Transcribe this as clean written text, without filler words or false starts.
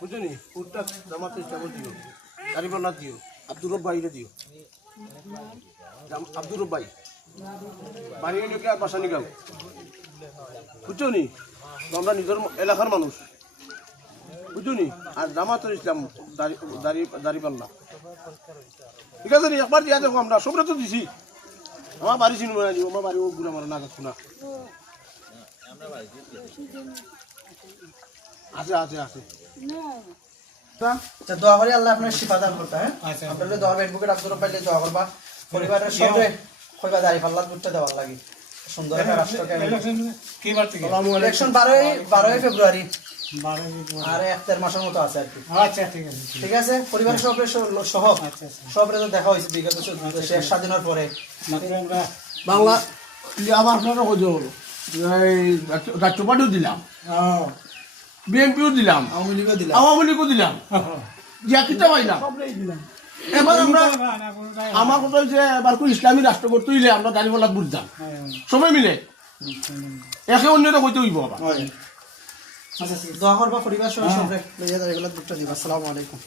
বুঝলি ওটা জামাতে চাবল দিও দাড়িপাল্লা দিও আব্দুর রব ভাইরে দিও আব্দুর রব ভাই বাড়ি নিয়ে আর বাসা নিগাও বুঝছো নি আমরা নিজের এলাকার মানুষ বুঝছো নি আর জামাতুল ইসলাম দাড়িপাল্লা ঠিক আছে নি একবার দিয়া দেখো আমরা সবরে তো দিছি আমার বাড়ি চিনব না আমার বাড়ি ও গুড়া মারা না যাচ্ছ না আছে আছে আছে আচ্ছা দোয়া করি আল্লাহ আপনার শিফা দান করতে হ্যাঁ আপনাদের দোয়া ফেসবুকে আব্দুর রব পাইলে দোয়া করবা পরিবারের সবে কইবা দাড়িপাল্লা দুধটা দেওয়ার লাগে সুন্দর একটা রাষ্ট্রকে কি বার থেকে ইলেকশন 12 ফেব্রুয়ারি আর 1 মাসের মতো আছে আর কি আচ্ছা ঠিক আছে পরিবারের সবে সহ সবরে তো দেখা হয়েছে বিগত শেষ স্বাধীনের পরে বাংলা আমার আপনারা হজর রাষ্ট্রপাতিও দিলাম বিএনপিও দিলাম আওয়ামী লীগও দিলাম যা কিতা পাইলাম এবার আমরা আমার কথা হচ্ছে এবার কোন ইসলামী রাষ্ট্র করতে হইলে আমরা দাঁড়িপাল্লা বুঝতাম সবাই মিলে একে অন্যটা হইতে হইব আবার আচ্ছা দোয়া করবা পরিবার সহ সবরে লইয়া দাড়িপাল্লা দুধটা দিবা আসসালামু আলাইকুম